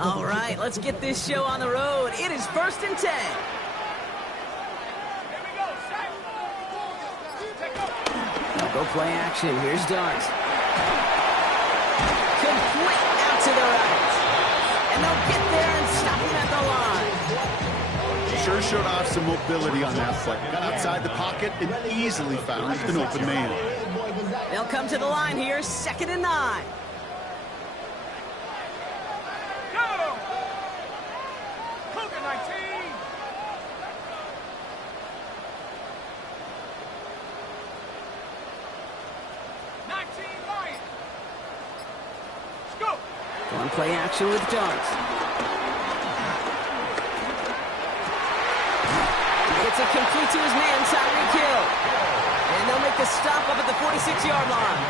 All right, let's get this show on the road. It is 1st and 10. Now go play action. Here's Dart. Complete out to the right. And they'll get there and stop him at the line. Sure showed off some mobility on that play. Got outside the pocket and easily found an open man. They'll come to the line here, 2nd and 9. Go! Cougar 19! Lions! Let's go! One play action with Dart. It's a complete to his man, Tyreek Hill. And they'll make the stop up at the 46-yard line.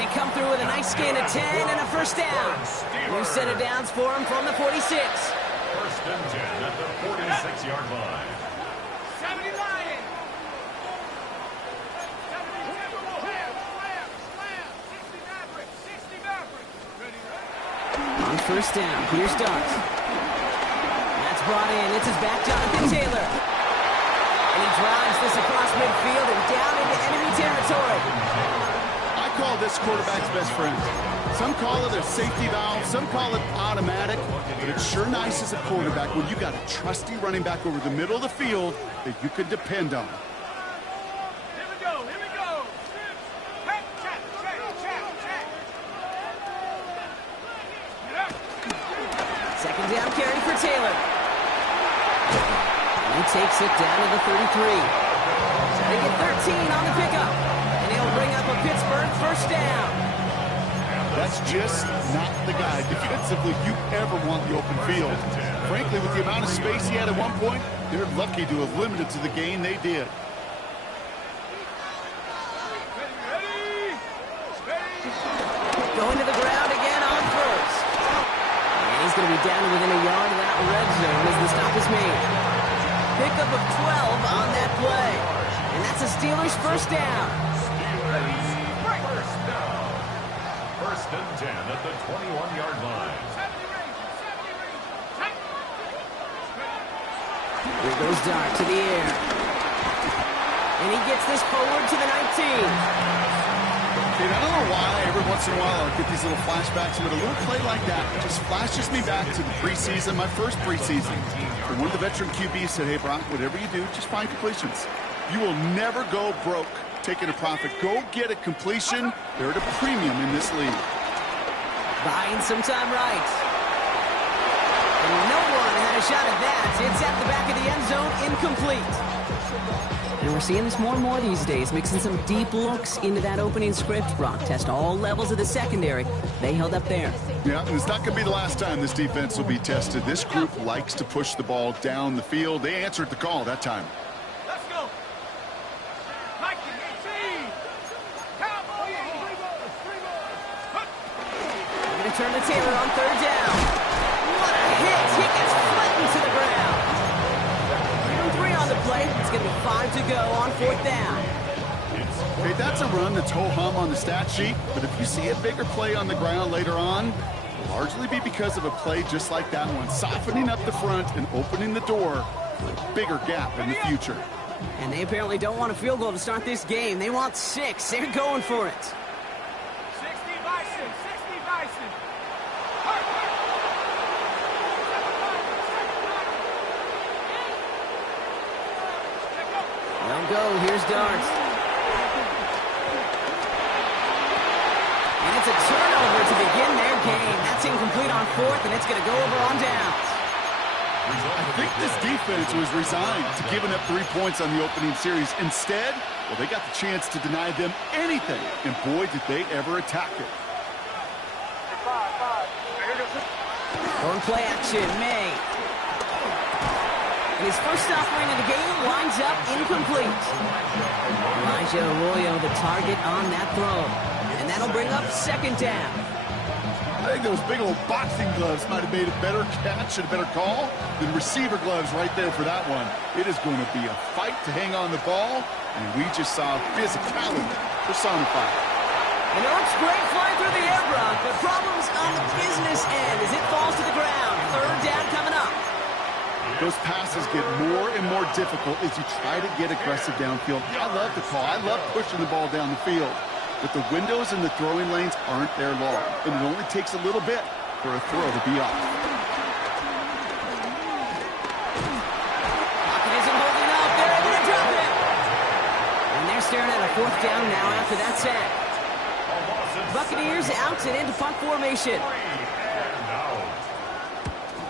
They come through with a nice gain of 10 and a 1st down. New set of downs for him from the 46. 1st and 10 at the 46-yard line. 70 Lions! 60 Mavericks! On 1st down, here's Dart. That's brought in. It's his back, Jonathan Taylor. And he drives this across midfield and down into enemy territory. I call this quarterback's best friend. Some call it a safety valve, some call it automatic, but it's sure nice as a quarterback when you got a trusty running back over the middle of the field that you can depend on. Here we go! Hey, check! 2nd down carry for Taylor. He takes it down to the 33. They get 13 on the pickup. And he'll bring up a Pittsburgh 1st down. That's just not the guy defensively you ever want the open field. Frankly, with the amount of space he had at one point, they're lucky to have limited to the gain they did. Going to the ground again on 1st. And he's going to be down within a yard of that red zone as the stop is made. Pickup of 12 on that play. And that's a Steelers 1st down. 1st and 10 at the 21-yard line. Here goes Dart to the air. And he gets this forward to the 19. Okay, I don't know why every once in a while I'll get these little flashbacks, but a little play like that just flashes me back to the preseason, my first preseason. And one of the veteran QBs said, hey, Brock, whatever you do, just find completions. You will never go broke taking a profit. Go get a completion. They're at a premium in this league. Buying some time right. And no one had a shot at that. It's at the back of the end zone, incomplete. And we're seeing this more and more these days, mixing some deep looks into that opening script. Brock test all levels of the secondary. They held up there. Yeah, and it's not going to be the last time this defense will be tested. This group likes to push the ball down the field. They answered the call that time. Let's go! They're going to turn to Taylor on 3rd down. What a hit! He gets flattened to the ground. 3 on the play. It's going to be 5 to go on 4th down. Okay, that's a run that's ho-hum on the stat sheet, but if you see a bigger play on the ground later on, it'll largely be because of a play just like that one, softening up the front and opening the door for a bigger gap in the future. And they apparently don't want a field goal to start this game. They want 6. They're going for it. 60 Bison! They'll go. Here's Dart. And it's a turnover to begin their game. That's incomplete on 4th, and it's going to go over on downs. I think this defense was resigned to giving up 3 points on the opening series. Instead, well, they got the chance to deny them anything, and boy, did they ever attack it. On play action, May. And his first offering of the game winds up incomplete. Elijah Arroyo, the target on that throw. And that'll bring up 2nd down. I think those big old boxing gloves might have made a better catch and a better call than receiver gloves right there for that one. It is going to be a fight to hang on the ball, and we just saw physicality personified. And it looks great flying through the air, Brock, but problems on the business end as it falls to the ground. Third down coming up. Those passes get more and more difficult as you try to get aggressive downfield. I love the call. I love pushing the ball down the field. But the windows in the throwing lanes aren't there long, and it only takes a little bit for a throw to be off. Pocket isn't holding up. They're able to drop it. And they're staring at a fourth down now after that sack. Buccaneers out and into punt formation.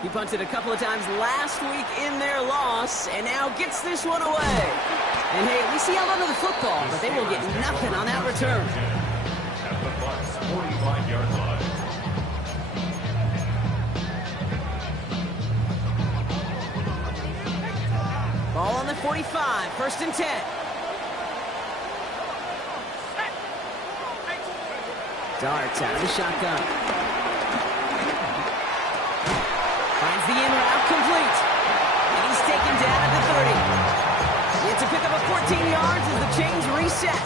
He punted a couple of times last week in their loss, and now gets this one away. And hey, at least he held onto the football, but they will get nothing on that return. At the Bucs' 45-yard line. Ball on the 45, first and 10. Darts out of the shotgun. Finds the in route complete. And he's taken down at the 30. It's a pick up of 14 yards as the chains reset.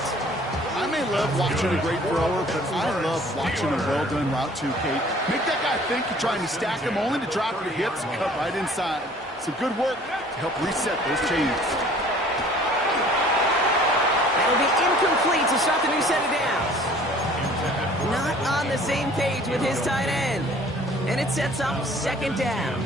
I may love watching a great thrower, but I love watching a well-done route too, Kate. Make that guy think you're trying to stack him only to drop your hips and cut right inside. Some good work to help reset those chains. That'll be incomplete to start the new set of downs. Not on the same page with his tight end. And it sets up second down.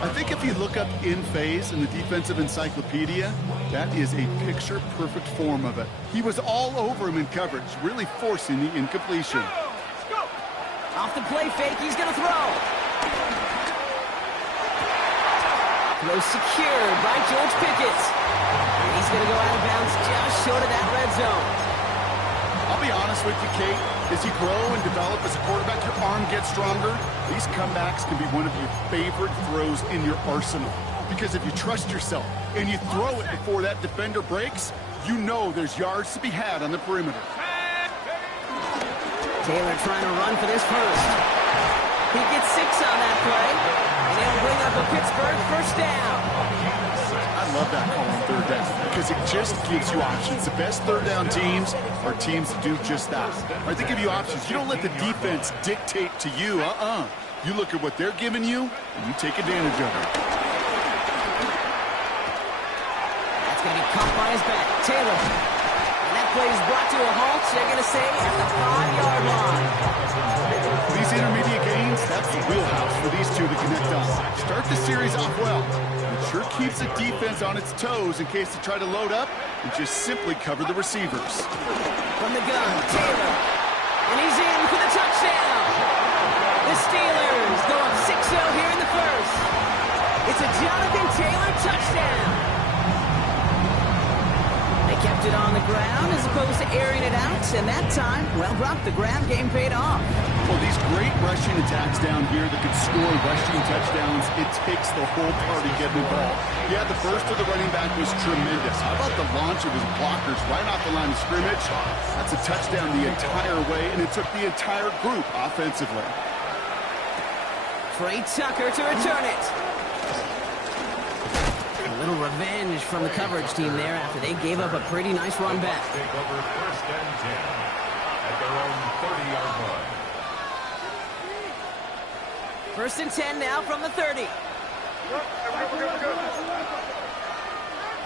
I think if you look up in phase in the defensive encyclopedia, that is a picture-perfect form of it. He was all over him in coverage, really forcing the incompletion. Off the play fake, he's going to throw. Throw secured by George Pickett. And he's going to go out of bounds just short of that red zone. I'll be honest with you, Kate. As you grow and develop as a quarterback, your arm gets stronger. These comebacks can be one of your favorite throws in your arsenal. Because if you trust yourself and you throw it before that defender breaks, you know there's yards to be had on the perimeter. Taylor trying to run for this first. He gets 6 on that play, and it'll bring up a Pittsburgh first down. I love that call on third down because it just gives you options. The best third down teams are teams that do just that. Right, they give you options. You don't let the defense dictate to you. You look at what they're giving you, and you take advantage of it. That's going to be caught by his back. Taylor. And that play is brought to a halt. They're going to say at the 5-yard line. These intermediate gains, that's the wheelhouse for these two to connect on. Start the series off well. It sure keeps the defense on its toes in case they try to load up and just simply cover the receivers. From the gun, Taylor. And he's in for the touchdown. The Steelers go up 6-0 here in the first. It's a Jonathan Taylor touchdown. They kept it on the ground as opposed to airing it out, and that time, well, Brock, the ground game paid off. Well, these great rushing attacks down here that could score rushing touchdowns, it takes the whole party getting involved. Yeah, the burst of the running back was tremendous. How about the launch of his blockers right off the line of scrimmage? That's a touchdown the entire way, and it took the entire group offensively. Trey Tucker to return it. A little revenge from the coverage team there after they gave up a pretty nice run back. Take over first and 10 at their own 30-yard line. First and 10 now from the 30.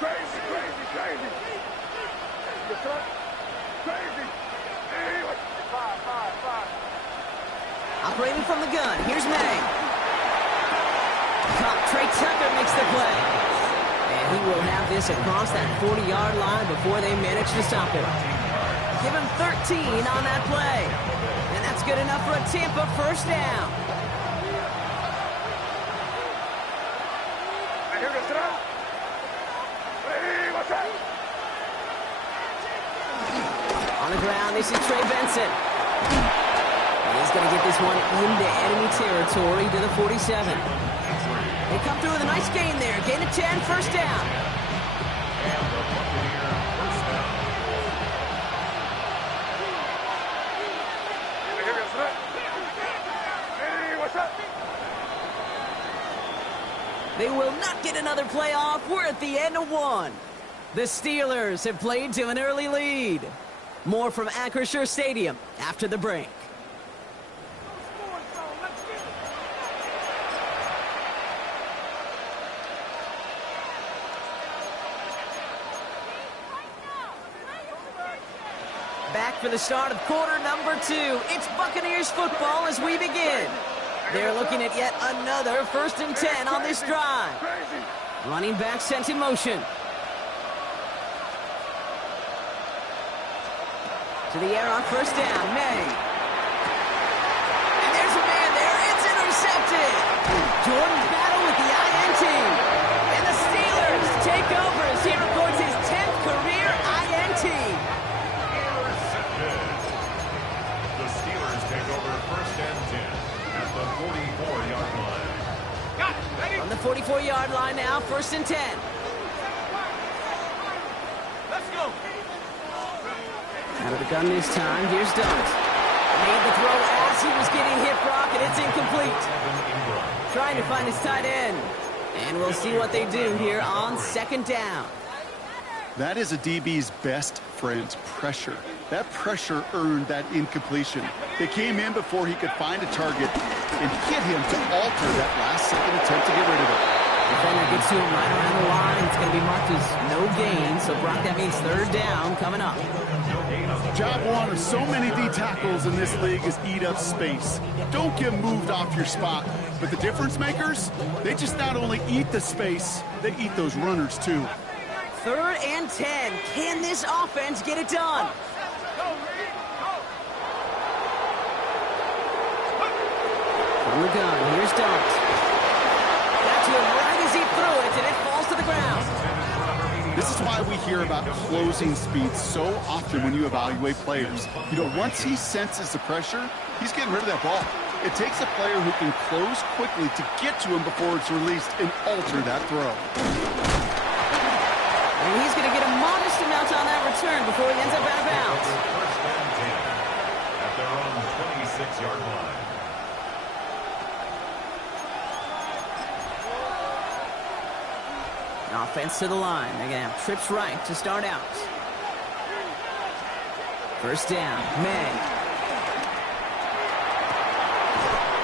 Crazy. Operating from the gun, here's May. Trey Tucker makes the play. And he will have this across that 40-yard line before they manage to stop him. Give him 13 on that play. And that's good enough for a Tampa first down. On the ground, they see Trey Benson. And he's going to get this one into enemy territory to the 47. They come through with a nice gain there. Gain of 10, first down. They will not get another playoff. We're at the end of one. The Steelers have played to an early lead. More from Acrisure Stadium after the break. Back for the start of quarter number 2. It's Buccaneers football as we begin. They're looking at yet another 1st and 10 on this drive. Running back sent in motion. To the air on 1st down, May. And there's a man there. It's intercepted. Jordan Battle with the INT. And the Steelers take over as he records his 10th career INT. Intercepted. The Steelers take over 1st and 10 at the 44-yard line. Got it. Ready? On the 44-yard line now, 1st and 10. Let's go. Out of the gun this time, here's Dart. Made the throw as he was getting hit, Brock, and it's incomplete. Trying to find his tight end. And we'll see what they do here on 2nd down. That is a DB's best friend, pressure. That pressure earned that incompletion. They came in before he could find a target and hit him to alter that last-second attempt to get rid of it. Defender gets to him right around the line. It's going to be marked as no gain. So, Brock, that means 3rd down coming up. Job one of so many D tackles in this league is eat up space. Don't get moved off your spot. But the difference makers, they just not only eat the space, they eat those runners too. 3rd and 10. Can this offense get it done? Go, Reed. Go. From the gun, here's Dart. Got to him right as he threw it, and it falls to the ground. This is why we hear about closing speed so often when you evaluate players. You know, once he senses the pressure, he's getting rid of that ball. It takes a player who can close quickly to get to him before it's released and alter that throw. And he's going to get a modest amount on that return before he ends up out of bounds. 1st and 10 at their own 26-yard line. Offense to the line. They're going to have trips right to start out. 1st down, May.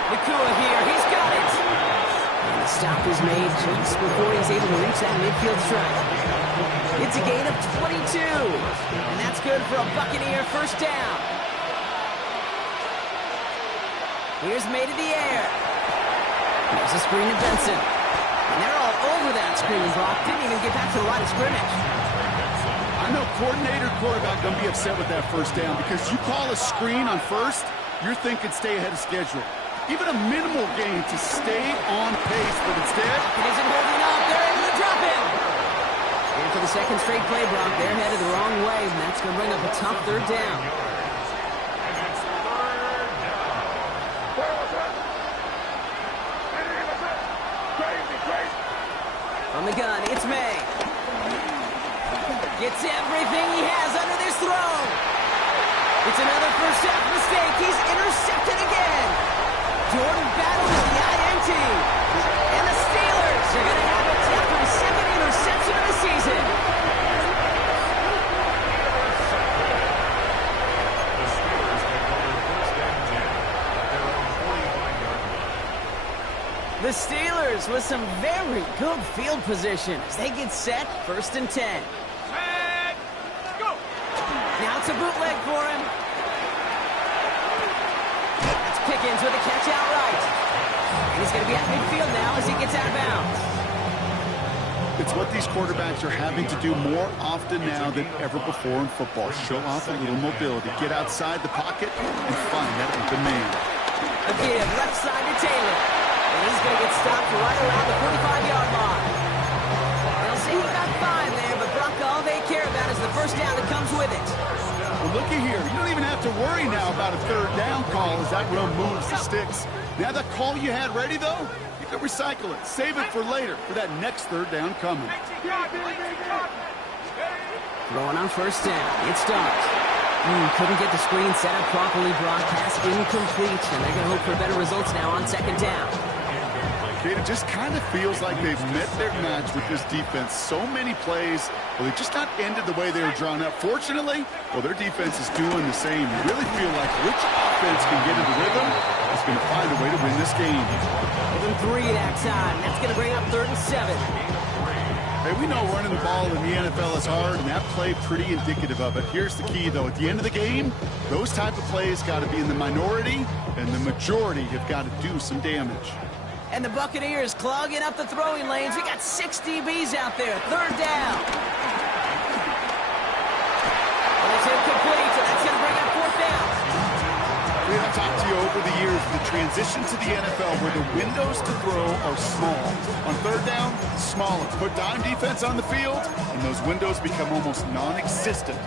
Nakua here. He's got it. And the stop is made just before he's able to reach that midfield strike. It's a gain of 22. And that's good for a Buccaneer 1st down. Here's May to the air. There's a screen to Benson. And they're all over that screen, Brock. Didn't even get back to the line of scrimmage. I know coordinator, quarterback going to be upset with that 1st down because you call a screen on 1st, you're thinking stay ahead of schedule. Even a minimal gain to stay on pace, but instead... It isn't holding up. They're able to drop him. And for the 2nd straight play, Brock, they're headed the wrong way, and that's going to bring up a tough 3rd down. From the gun, it's May. Gets everything he has under this throw. It's another 1st half mistake. He's intercepted again. Jordan Battle with the INT. And the Steelers are going to have a temporary 2nd interception of the season. The Steelers take over 1st and 10 at their own 45-yard line. The Steelers with some very good field position as they get set, 1st and 10. And go. Now it's a bootleg for him. It's Pickens with a catch outright. And he's going to be at midfield now as he gets out of bounds. It's what these quarterbacks are having to do more often now than ever before in football. Show off a little mobility. Get outside the pocket and find that open man. Again, left side to Taylor. And he's going to get stopped right around the 45-yard line. They'll say he got 5 there, but Brock, all they care about is the 1st down that comes with it. Well, looky here. You don't even have to worry now about a 3rd down call as that run moves the sticks. Now that call you had ready, though, you can recycle it. Save it for later for that next 3rd down coming. Throwing on 1st down. It's Dart. Couldn't get the screen set up properly. Brock pass incomplete, and they're going to hope for better results now on 2nd down. Kate, it just kind of feels like they've met their match with this defense. So many plays, well, they just not ended the way they were drawn up. Fortunately, well, their defense is doing the same. You really feel like which offense can get into rhythm is going to find a way to win this game. Within 3 that time. That's going to bring up 3rd and 7. Hey, we know running the ball in the NFL is hard, and that play pretty indicative of it. Here's the key, though. At the end of the game, those type of plays got to be in the minority, and the majority have got to do some damage. And the Buccaneers clogging up the throwing lanes. We got 6 DBs out there. 3rd down. And it's incomplete, so that's going to bring up 4th down. I've talked to you over the years, the transition to the NFL where the windows to throw are small. On 3rd down, smaller. Put dime defense on the field, and those windows become almost non-existent.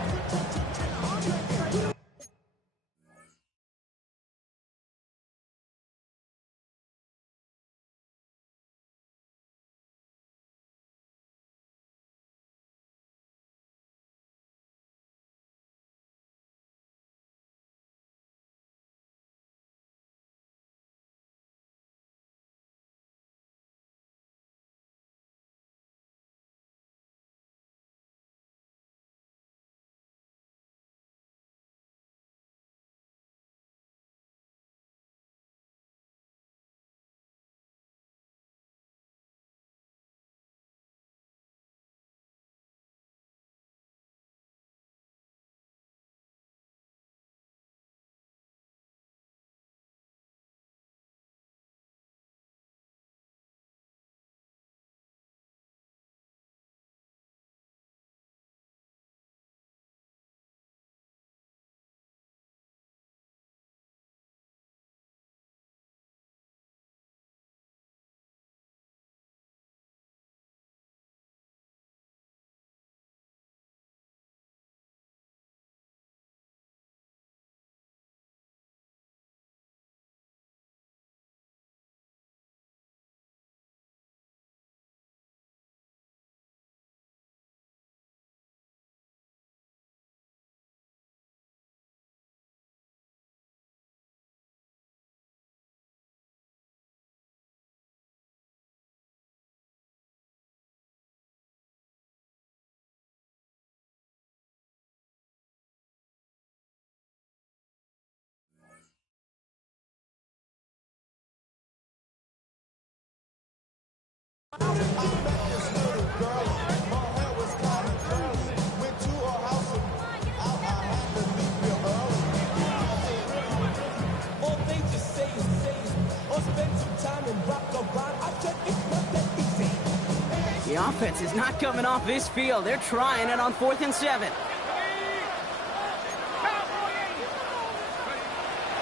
The offense is not coming off this field. They're trying it on 4th and 7.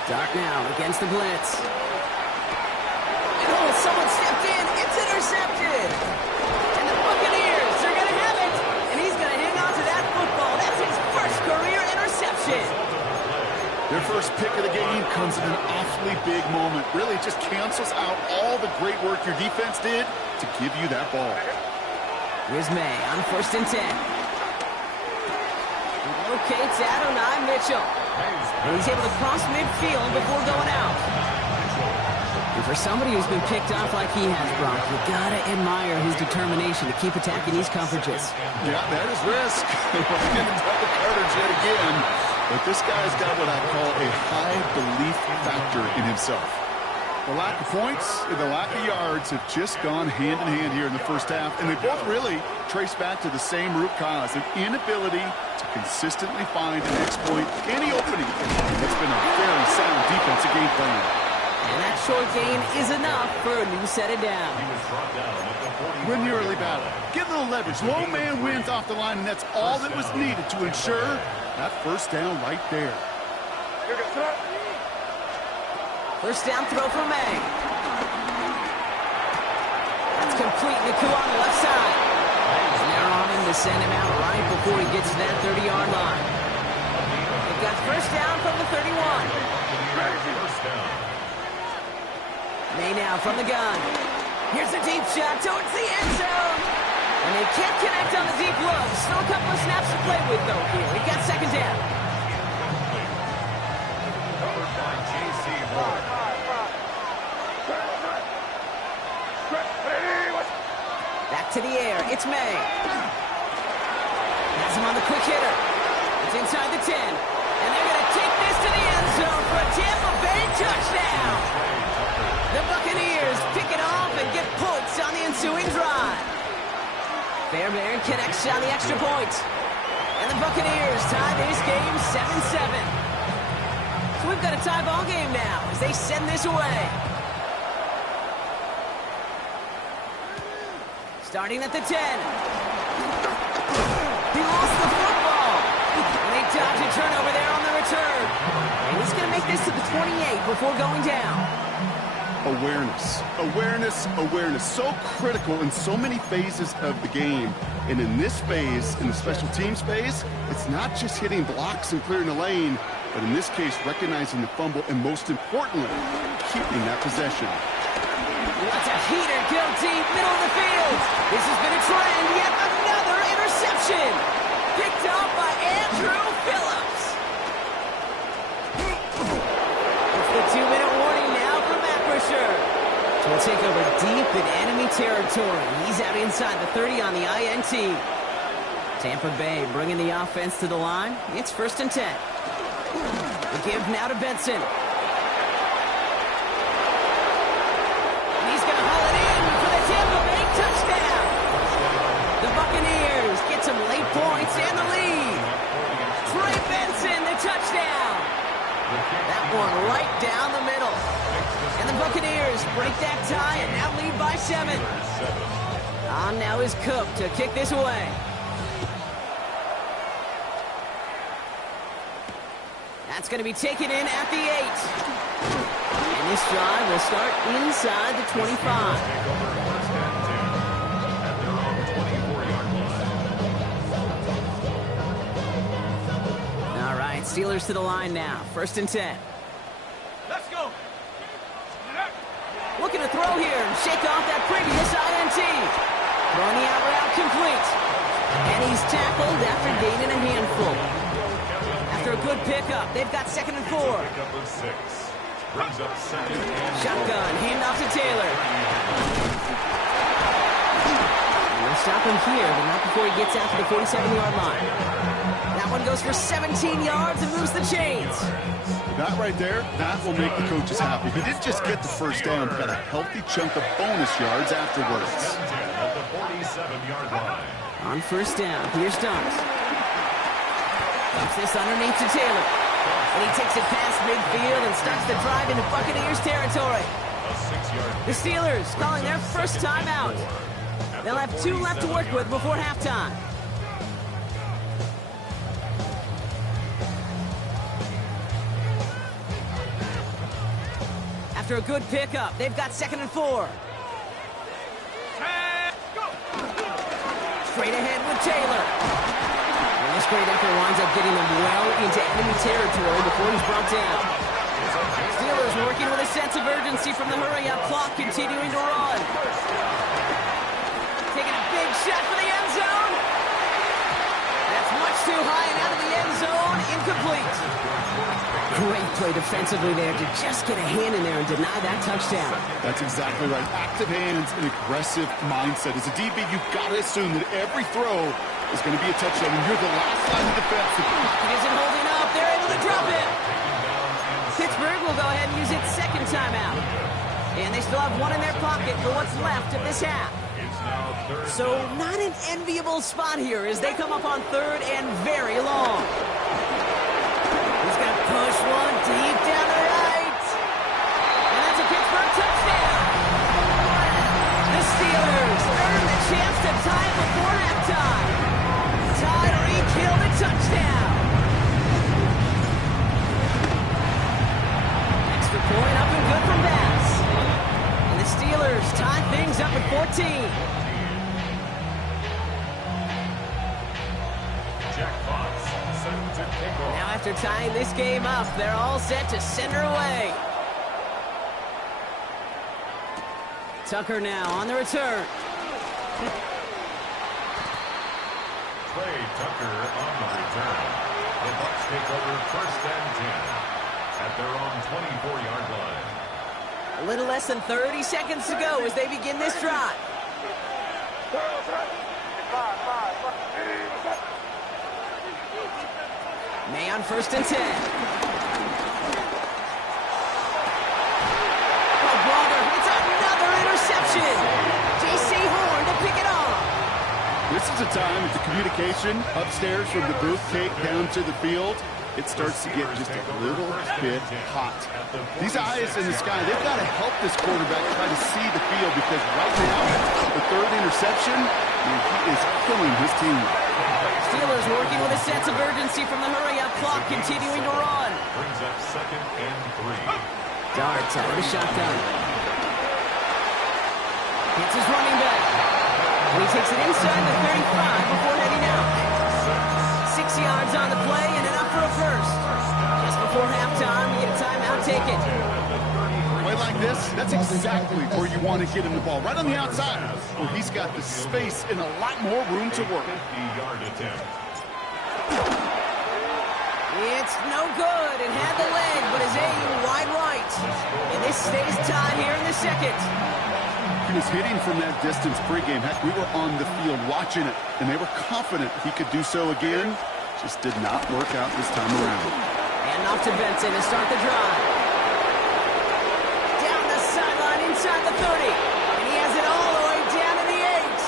Dark now against the blitz. Oh, someone stepped in. It's intercepted. And the Buccaneers are going to have it. And he's going to hang on to that football. That's his first career interception. Their first pick of the game comes at an awfully big moment. Really just cancels out all the great work your defense did to give you that ball. Here's May on 1st and 10. He locates Adonai Mitchell. And he's able to cross midfield before going out. And for somebody who's been picked off like he has, Brock, you gotta admire his determination to keep attacking these coverages. Yeah, that is risk. We're getting double coverage yet again. But this guy's got what I call a high belief factor in himself. The lack of points and the lack of yards have just gone hand in hand here in the first half, and they both really trace back to the same root cause, an inability to consistently find and exploit any opening. It's been a very sound defensive game plan. And that short gain is enough for a new set of down. Win the early battle. Get a little leverage. Low man wins off the line, and that's all that was needed to ensure that first down right there. First down throw for May. That's complete. Naku on the left side. And they're on him to send him out right before he gets to that 30-yard line. They've got first down from the 31. May now from the gun. Here's a deep shot towards the end zone. And they can't connect on the deep look. Still a couple of snaps to play with, though, here. We've got second down. It's May. Has him on the quick hitter. It's inside the 10. And they're going to take this to the end zone for a Tampa Bay touchdown. The Buccaneers pick it off and get points on the ensuing drive. Fairbairn connects on the extra point. And the Buccaneers tie this game 7-7. So we've got a tie ball game now as they send this away. Starting at the 10. He lost the football. And they dodge a turnover there on the return. And he's going to make this to the 28 before going down. Awareness, awareness, awareness. So critical in so many phases of the game. And in this phase, in the special teams phase, it's not just hitting blocks and clearing the lane, but in this case, recognizing the fumble and most importantly, keeping that possession. That's a heater, go deep, middle of the field. This has been a trend, yet another interception. Picked off by Andrew Phillips. It's the 2-minute warning now for Macrisher. We'll take over deep in enemy territory. He's out inside the 30 on the INT. Tampa Bay bringing the offense to the line. It's 1st and 10. The give now to Benson. Tampa Bay touchdown! The Buccaneers get some late points and the lead. Trey Benson, the touchdown. That one right down the middle. And the Buccaneers break that tie and now lead by 7. On now is Cook to kick this away. That's going to be taken in at the 8. And this drive will start inside the 25. Steelers to the line now. 1st and 10. Let's go. Looking to throw here and shake off that previous INT. Throwing the out route complete. And he's tackled after gaining a handful. After a good pickup, they've got 2nd and 4. Pickup of 6. Brings up 2nd and 4. Shotgun, handoff to Taylor. And they'll stop him here, but not before he gets out to the 47-yard line. That one goes for 17 yards and moves the chains. That right there, that will make the coaches happy. He didn't just get the first down, but got a healthy chunk of bonus yards afterwards. At the 47-yard line. On 1st down, here's Dunks. Dumps this underneath to Taylor. And he takes it past midfield and starts the drive into Buccaneers territory. The Steelers calling their first timeout. They'll have 2 left to work with before halftime. After a good pickup, they've got 2nd and 4. Straight ahead with Taylor. And this great effort winds up getting them well into enemy territory before he's brought down. Steelers working with a sense of urgency from the hurry-up clock, continuing to run. Taking a big shot for the end zone. That's much too high and out of the end zone. Incomplete. Great play defensively there to just get a hand in there and deny that touchdown. That's exactly right. Active hands and aggressive mindset. As a DB, you've got to assume that every throw is going to be a touchdown. And you're the last line of defense. Pocket isn't holding up. They're able to drop it. Pittsburgh will go ahead and use its 2nd timeout. And they still have 1 in their pocket for what's left of this half. So not an enviable spot here as they come up on 3rd and very long. He's going to push one deep down the right. And that's a Pittsburgh touchdown. The Steelers earn the chance to tie it before halftime. Tyreek Hill the touchdown. Extra point up and good from Bass. And the Steelers tie things up at 14. Now after tying this game up, they're all set to send her away. Tucker now on the return. Trey Tucker on the return. The Bucs take over 1st and 10 at their own 24-yard line. A little less than 30 seconds to go as they begin this drive. May on 1st and 10. Oh, brother, it's another interception. J.C. Horn to pick it off. This is a time that the communication upstairs from the booth cake down to the field, it starts to get just a little bit hot. These eyes in the sky, they've got to help this quarterback try to see the field, because right now, the 3rd interception, he is killing his team. Steelers working with a sense of urgency from the hurry-up clock, continuing to run. Brings up 2nd and 3. Darts out of the shotgun. Hits his running back. And he takes it inside the 35 before heading out. 6 yards on the play and enough for a first. Just before halftime, we get a timeout taken. Play like this, that's exactly where you want to get him the ball. Right on the outside, where he's got the space and a lot more room to work. 50-yard attempt. It's no good. It had the leg, but is aiming wide right. And this stays tied here in the second. He was hitting from that distance pregame. Heck, we were on the field watching it, and they were confident he could do so again. Just did not work out this time around. And off to Benson to start the drive. Down the sideline inside the 30. And he has it all the way down to the 8.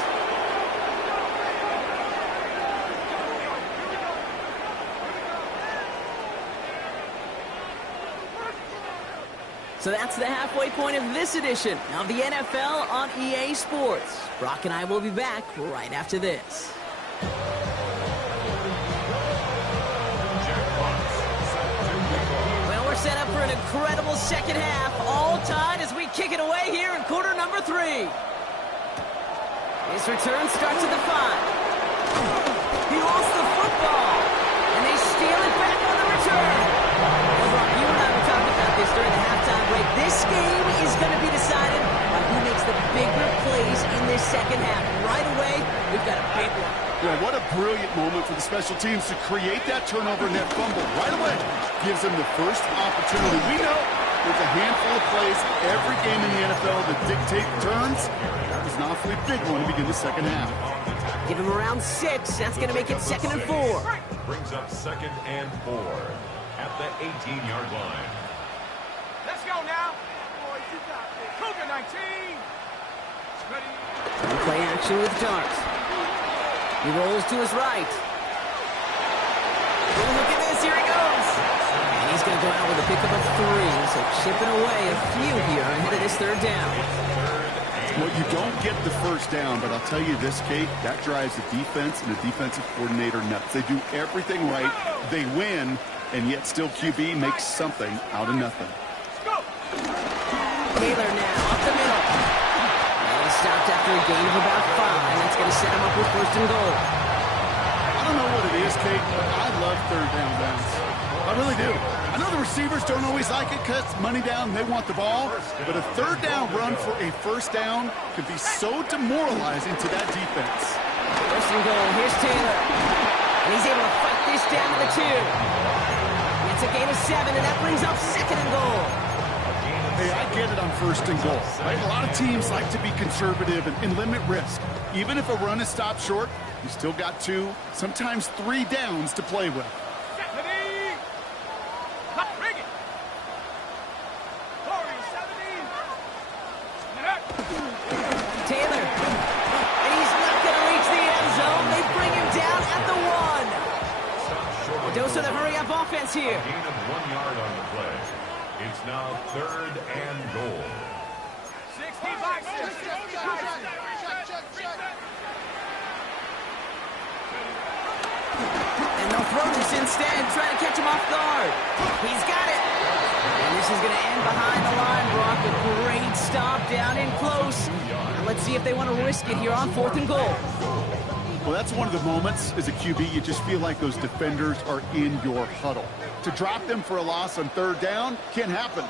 So that's the halfway point of this edition of the NFL on EA Sports. Brock and I will be back right after this. Well, we're set up for an incredible second half, all tied as we kick it away here in quarter number 3. This return starts at the 5. He lost the football, and they steal it back on the return. Well, Brock, you and I were talking about this during the halftime break. This game is going to be decided by who makes the bigger plays in this second half. Right away, we've got a big one. Yeah, what a brilliant moment for the special teams to create that turnover and that fumble right away. Gives them the first opportunity. We know there's a handful of plays every game in the NFL that dictate turns. That was an awfully big one to begin the second half. Give him around 6. That's going to make it 2nd and 4. Brings up 2nd and 4 at the 18-yard line. Let's go now. Boys, you got this. Cougar 19. Ready? Play action with Darts. He rolls to his right. Oh, look at this. Here he goes. And he's going to go out with a pickup of 3. So chipping away a few here ahead of this 3rd down. Well, you don't get the first down, but I'll tell you this, Kate, that drives the defense and the defensive coordinator nuts. They do everything right. They win, and yet still QB makes something out of nothing. Taylor now up the middle. And he stopped after a gain of about 5. That's going to set him up with 1st and goal. I don't know what it is, Kate, but I love 3rd down downs. I really do. I know the receivers don't always like it because money down, they want the ball. But a 3rd down run for a 1st down can be so demoralizing to that defense. 1st and goal. Here's Taylor. And he's able to fight this down to the 2. It's a gain of 7, and that brings up 2nd and goal. Hey, I get it on 1st and goal. Right? A lot of teams like to be conservative and limit risk. Even if a run is stopped short, you still got 2, sometimes 3 downs to play with. Taylor. And he's not going to reach the end zone. They bring him down at the 1. A dose of the hurry-up offense here. Gain of 1 yard on the play. It's now 3rd and goal. 65. And they'll throw this instead, trying to catch him off guard. He's got it. And this is going to end behind the line, Brock. A great stop down in close. Now let's see if they want to risk it here on 4th and goal. Well, that's one of the moments as a QB, you just feel like those defenders are in your huddle. To drop them for a loss on 3rd down can't happen.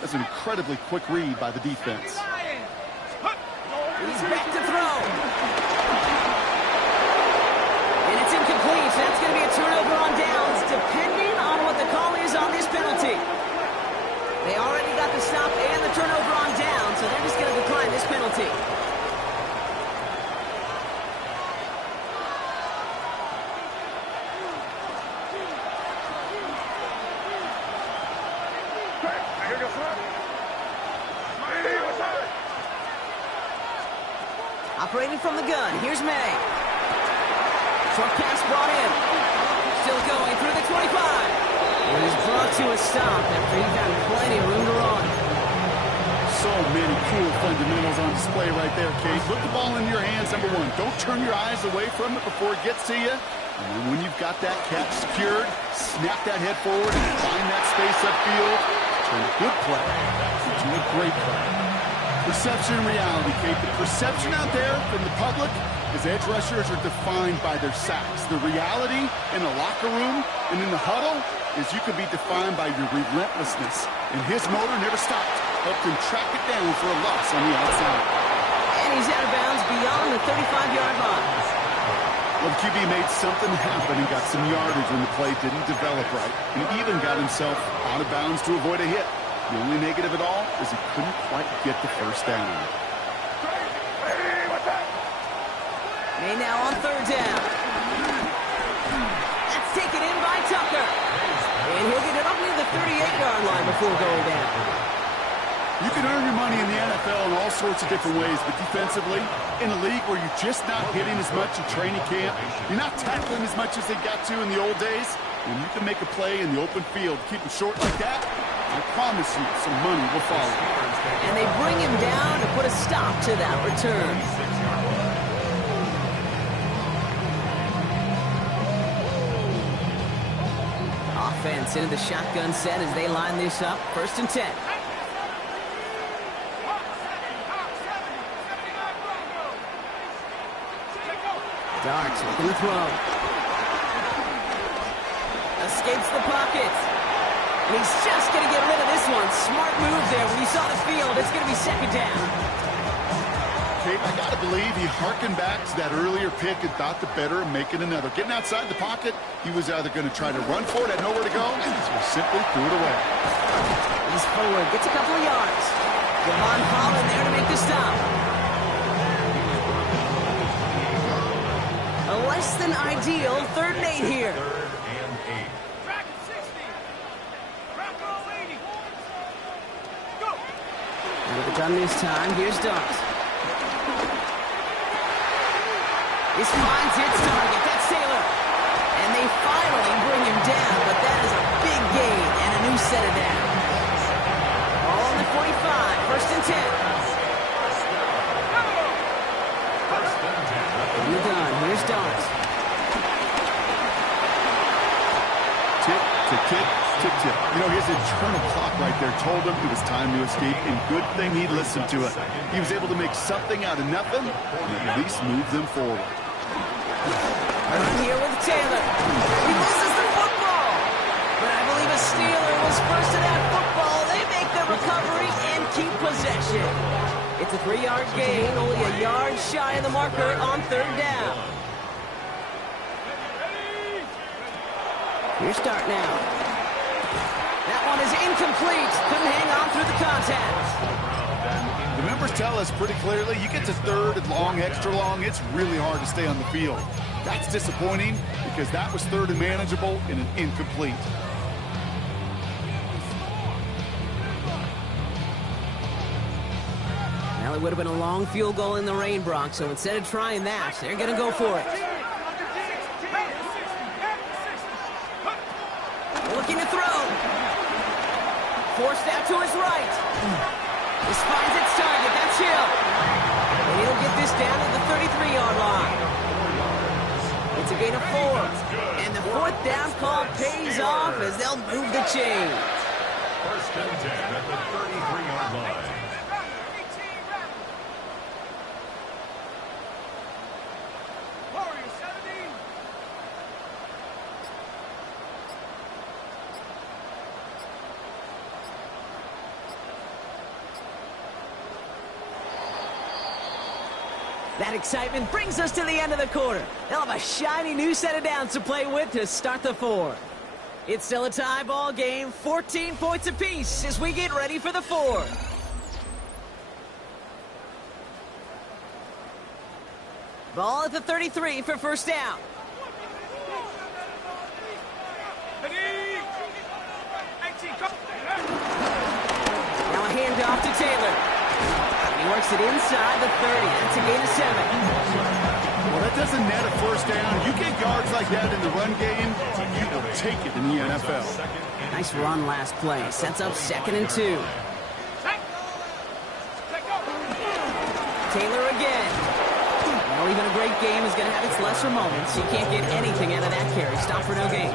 That's an incredibly quick read by the defense. He's back to throw. And it's incomplete. That's going to be a turnover on downs, depending on what the call is on this penalty. They already got the stop and the turnover on down, so they're just going to decline this penalty. Operating from the gun, here's May. Short pass brought in. Still going through the 25. And he's brought to a stop after he found plenty of room to run. So many cool fundamentals on display right there, Kate. Put the ball in your hands, number one. Don't turn your eyes away from it before it gets to you. And then when you've got that catch secured, snap that head forward and find that space upfield. Turn a good play into a great play. Perception and reality, Kate. The perception out there from the public is edge rushers are defined by their sacks. The reality in the locker room and in the huddle is you can be defined by your relentlessness. And his motor never stopped. Helped him track it down for a loss on the outside. And he's out of bounds beyond the 35-yard line. Well, the QB made something happen and got some yardage when the play didn't develop right. And he even got himself out of bounds to avoid a hit. The only negative at all is he couldn't quite get the first down. May now on third down. That's taken in by Tucker. And he'll get it up near the 38-yard line before going down. You can earn your money in the NFL in all sorts of different ways, but defensively, in a league where you're just not hitting as much in training camp, you're not tackling as much as they got to in the old days, and you can make a play in the open field, keep them short like that, I promise you some money will follow. And they bring him down to put a stop to that return. Offense into the shotgun set as they line this up. 1st and 10. Darts looking to throw. Escapes the pocket. And he's just going to get rid of this one. Smart move there. When you saw the field, it's going to be 2nd down. Kate, I got to believe he harkened back to that earlier pick and thought the better of making another. Getting outside the pocket, he was either going to try to run for it, had nowhere to go, or simply threw it away. He's forward, gets a couple of yards. Devon Holland there to make the stop. A less than ideal 3rd and 8 here. Back at 60. Back all 80. Go. With the gun this time, here's Dart. This finds its target. That's Taylor. And they finally bring him down, but that is a big gain and a new set of downs. All on the 45, 1st and 10. New gun, here's Dart. Tick, tick, tick, tick, tick. You know, his internal clock right there told him it was time to escape, and good thing he listened to it. He was able to make something out of nothing and at least move them forward. Right here with Taylor. He loses the football. But I believe a Steeler was first to that football. They make the recovery and keep possession. It's a 3-yard gain, only a yard shy of the marker on 3rd down. Here's Dart now. That one is incomplete. Couldn't hang on through the contact. The numbers tell us pretty clearly, you get to 3rd and long, extra long, it's really hard to stay on the field. That's disappointing because that was 3rd and manageable and an incomplete. Well, it would have been a long field goal in the rain, Brock, so instead of trying that, they're going to go for it. Looking to throw. Forced out to his right. This finds its target. That's Hill. And he'll get this down to the 33-yard line. It's a gain of 4. And the 4th down call pays off as they'll move the chain. 1st and 10 at the 33-yard line. That excitement brings us to the end of the quarter. They'll have a shiny new set of downs to play with to start the 4th. It's still a tie ball game, 14 points apiece as we get ready for the 4th. Ball at the 33 for 1st down. to Taylor. And he works it inside the 30. That's a gain of 7. Well, that doesn't net a first down. You get yards like that in the run game, you will take it in the NFL. Nice run last play. Sets up 2nd and 2. Taylor again. Well, even a great game is going to have its lesser moments. You can't get anything out of that carry. Stop for no gain.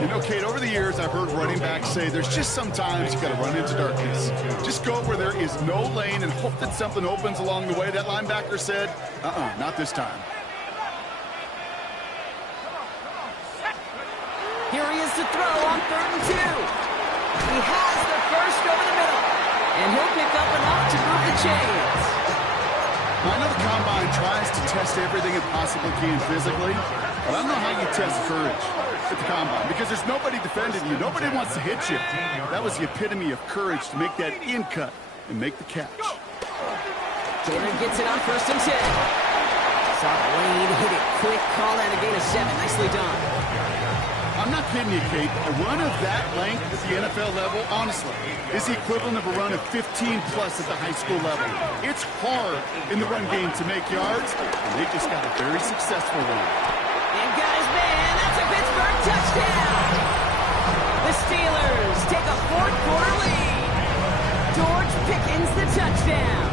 You know, Kate, over the years, I've heard running backs say there's just sometimes you got to run into darkness. Just go where there is no lane and hope that something opens along the way. That linebacker said, not this time. Here he is to throw on 3rd and 2. He has the first over the middle. And he'll pick up enough to move the chains. I know the Combine tries to test everything it possibly can physically, but I don't know how you test courage at the Combine because there's nobody defending you. Nobody wants to hit you. That was the epitome of courage to make that in cut and make the catch. Taylor gets it on 1st and 10. Saw the lane, hit it quick, call that a gain of 7. Nicely done. I'm not kidding you, Kate. A run of that length at the NFL level, honestly, is the equivalent of a run of 15-plus at the high school level. It's hard in the run game to make yards, and they just got a very successful one. And guys, man, that's a Pittsburgh touchdown! The Steelers take a 4th-quarter lead. George Pickens the touchdown.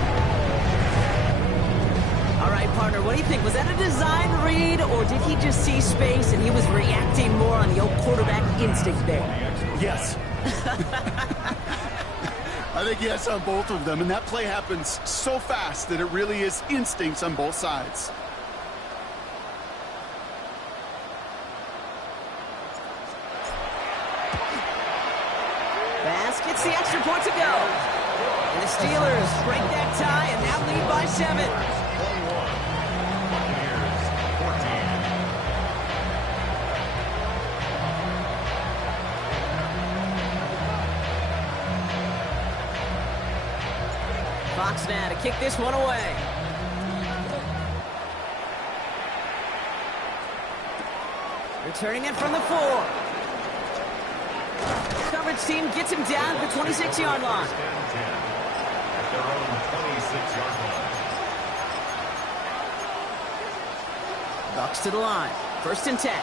All right, partner, what do you think? Was that a design read, or did he just see space and he was reacting more on the old quarterback instinct there? Yes. I think yes on both of them, and that play happens so fast that it really is instincts on both sides. Bass gets the extra point to go. And the Steelers break that tie and now lead by 7. Fox now to kick this one away. Returning it from the 4. Coverage team gets him down at the 26-yard line. At their own 26-yard line. Bucks to the line. 1st and 10.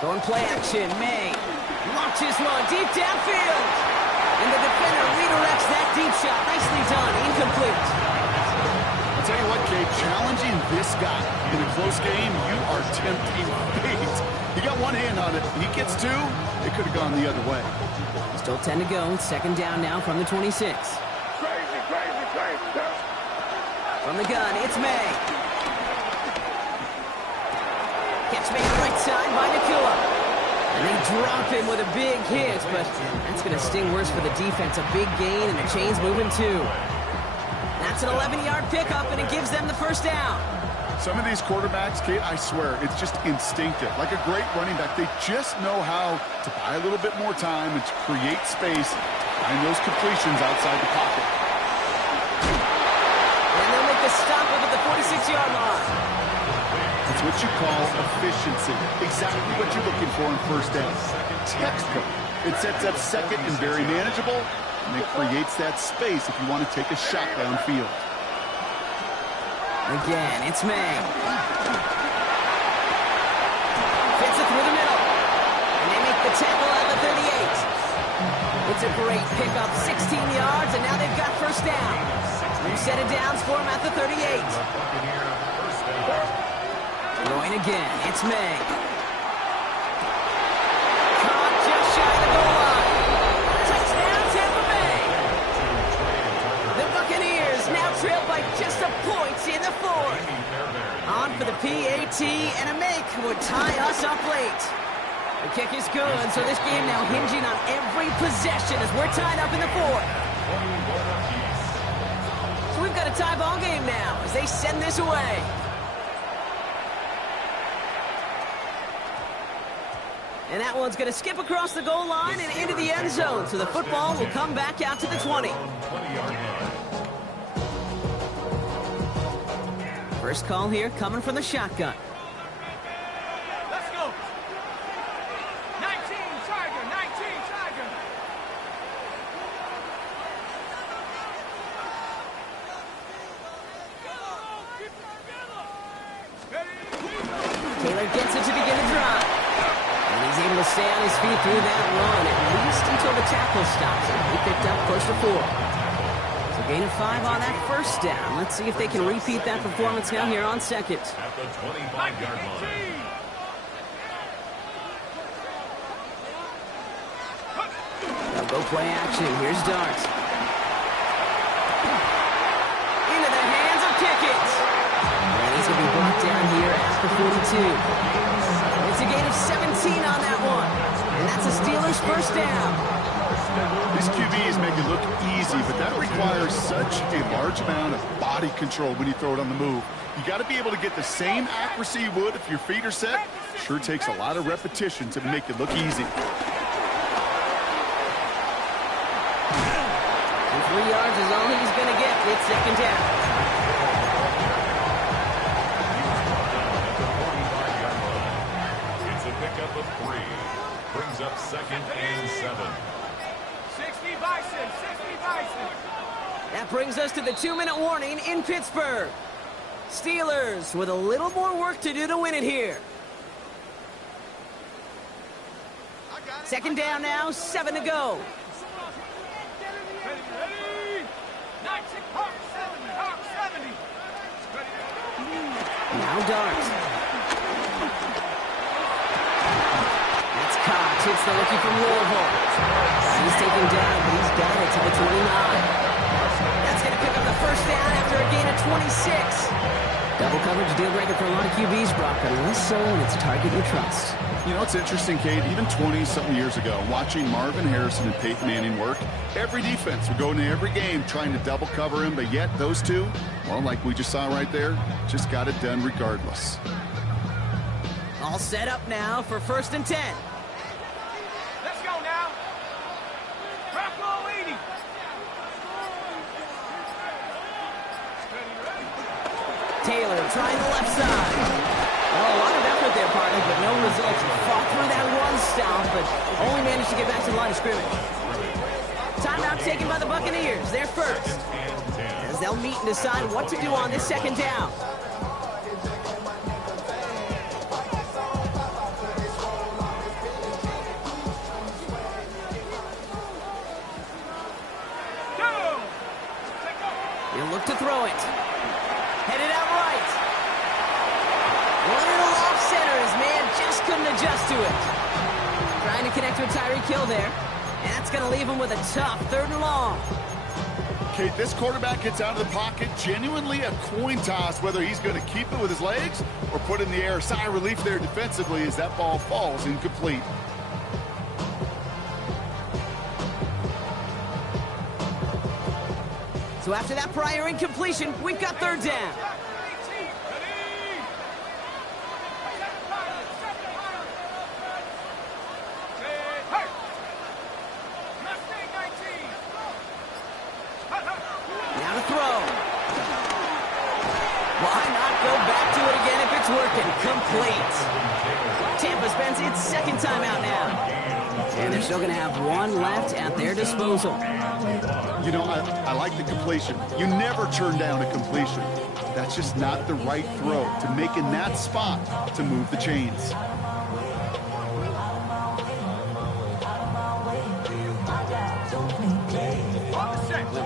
Going play action. May launches one deep downfield. And the defender redirects that deep shot. Nicely done. Incomplete. I'll tell you what, Kate, challenging this guy in a close game, you are tempting fate. He got one hand on it. He gets 2. It could have gone the other way. Still 10 to go. 2nd down now from the 26. From the gun, it's May. Catch made right side by Nakua. And they drop him with a big hit, but that's going to sting worse for the defense. A big gain, and the chain's moving too. That's an 11-yard pickup, and it gives them the 1st down. Some of these quarterbacks, Kate, I swear, it's just instinctive. Like a great running back, they just know how to buy a little bit more time and to create space, find those completions outside the pocket. And they'll make the stop up at the 46-yard line. That's what you call efficiency. Exactly what you're looking for in 1st down. Textbook. It sets up 2nd and very manageable, and it creates that space if you want to take a shot downfield. Again, it's May. Fits it through the middle. And they make the tackle at the 38. It's a great pickup, 16 yards, and now they've got 1st down. New set of downs for him at the 38. Going again, it's May. Caught just shy of the goal line. Touchdown, Tampa Bay. The Buccaneers now trail by just a point in the 4th. On for the PAT, and a make would tie us up late. The kick is good, so this game now hinging on every possession as we're tied up in the 4th. So we've got a tie ball game now as they send this away. And that one's going to skip across the goal line and into the end zone. So the football will come back out to the 20. First call here coming from the shotgun. Let's go. 19, Tiger, 19. stay on his feet through that run, at least until the tackle stops him. He picked up first to 4. So gain of 5 on that first down. Let's see if they can repeat that performance now here on second. At the 25-yard line. They'll go play action. Here's Dart. Into the hands of Pickett. And he's going to be brought down here at the 42. It's a gain of 17 on that one. And that's a Steelers first down. These QBs make it look easy, but that requires such a large amount of body control when you throw it on the move. You got to be able to get the same accuracy you would if your feet are set. Sure takes a lot of repetition to make it look easy. 3 yards is all he's going to get. It's second down. It's a pickup of 3. Brings up second and 7. 60 Bison, 60 Bison. That brings us to the 2-minute warning in Pittsburgh. Steelers with a little more work to do to win it here. Second down now, 7 to go. Now Dart. That's caught. Hits the rookie from Louisville. He's taken down, but he's got it to the 29. That's going to pick up the first down after a gain of 26. Double coverage deal breaker for a lot of QBs, Brock, but less so when it's a target you trust. You know, it's interesting, Kate, even 20-something years ago, watching Marvin Harrison and Peyton Manning work, every defense would go into every game trying to double cover him, but yet those two, well, like we just saw right there, just got it done regardless. All set up now for 1st and 10. Let's go now. Rocco 80. Taylor trying the left side. Oh, a lot of effort there, partner, but no results. He fought through that run stop, but only managed to get back to the line of scrimmage. Timeout taken by the Buccaneers. They're first, as they'll meet and decide what to do on this second down. He'll look to throw it. Headed out right. A little off center. His man just couldn't adjust to it. Trying to connect with Tyreek Hill there. And that's going to leave him with a tough 3rd and long. Kate, this quarterback gets out of the pocket, genuinely a coin toss whether he's going to keep it with his legs or put it in the air. Sigh of relief there defensively as that ball falls incomplete. So after that prior incompletion, we've got 3rd down. Now to throw. Why not go back to it again if it's working? Complete. Tampa spends its 2nd time out now. And they're still going to have 1 left at their disposal. You know, I like the completion. You never turn down a completion. That's just not the right throw to make in that spot to move the chains.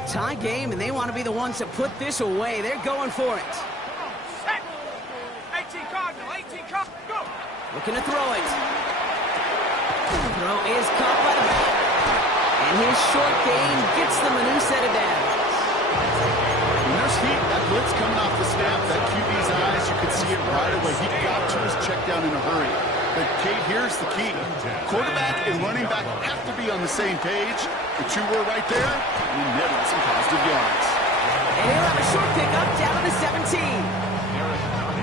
Tie game, and they want to be the ones that put this away. They're going for it. 18 Cardinal, 18 Cardinal, go! Looking to throw it. Throw is caught by the back. And his short gain gets them a new set of downs. When there's heat, that blitz coming off the snap, that QB's eyes, you could see it right away. He got to his check down in a hurry. But, Kate, here's the key. Quarterback and running back have to be on the same page. The 2 were right there, and you never get some positive yards. And he'll have a short pickup down to the 17.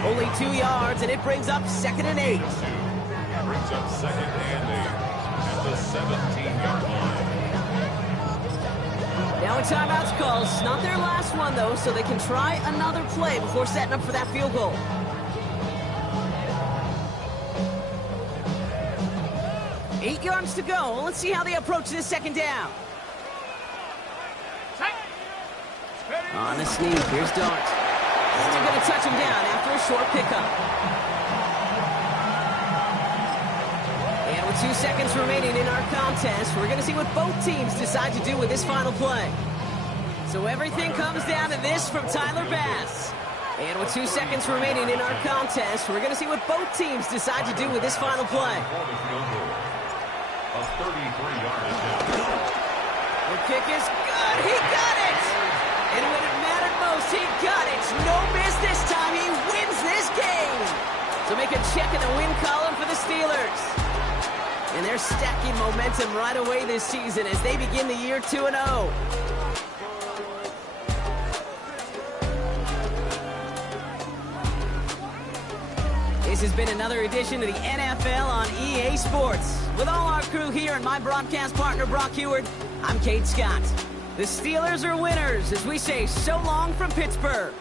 Only 2 yards, and it brings up 2nd and 8. Brings up 2nd and 8 at the 17-yard line. Now a timeout's called. It's not their last one, though, so they can try another play before setting up for that field goal. Eight yards to go. Let's see how they approach this second down. On the sneak, here's Dart. And they're going to touch him down after a short pickup. And with 2 seconds remaining in our contest, we're going to see what both teams decide to do with this final play. So everything comes down to this from Tyler Bass. And with 2 seconds remaining in our contest, we're going to see what both teams decide to do with this final play. A 33-yard attempt. The kick is good. He got it. And when it mattered most, he got it. No miss this time. He wins this game. So make a check in the win column for the Steelers. And they're stacking momentum right away this season as they begin the year 2-0. This has been another edition of the NFL on EA Sports. With all our crew here and my broadcast partner, Brock Heward, I'm Kate Scott. The Steelers are winners as we say so long from Pittsburgh.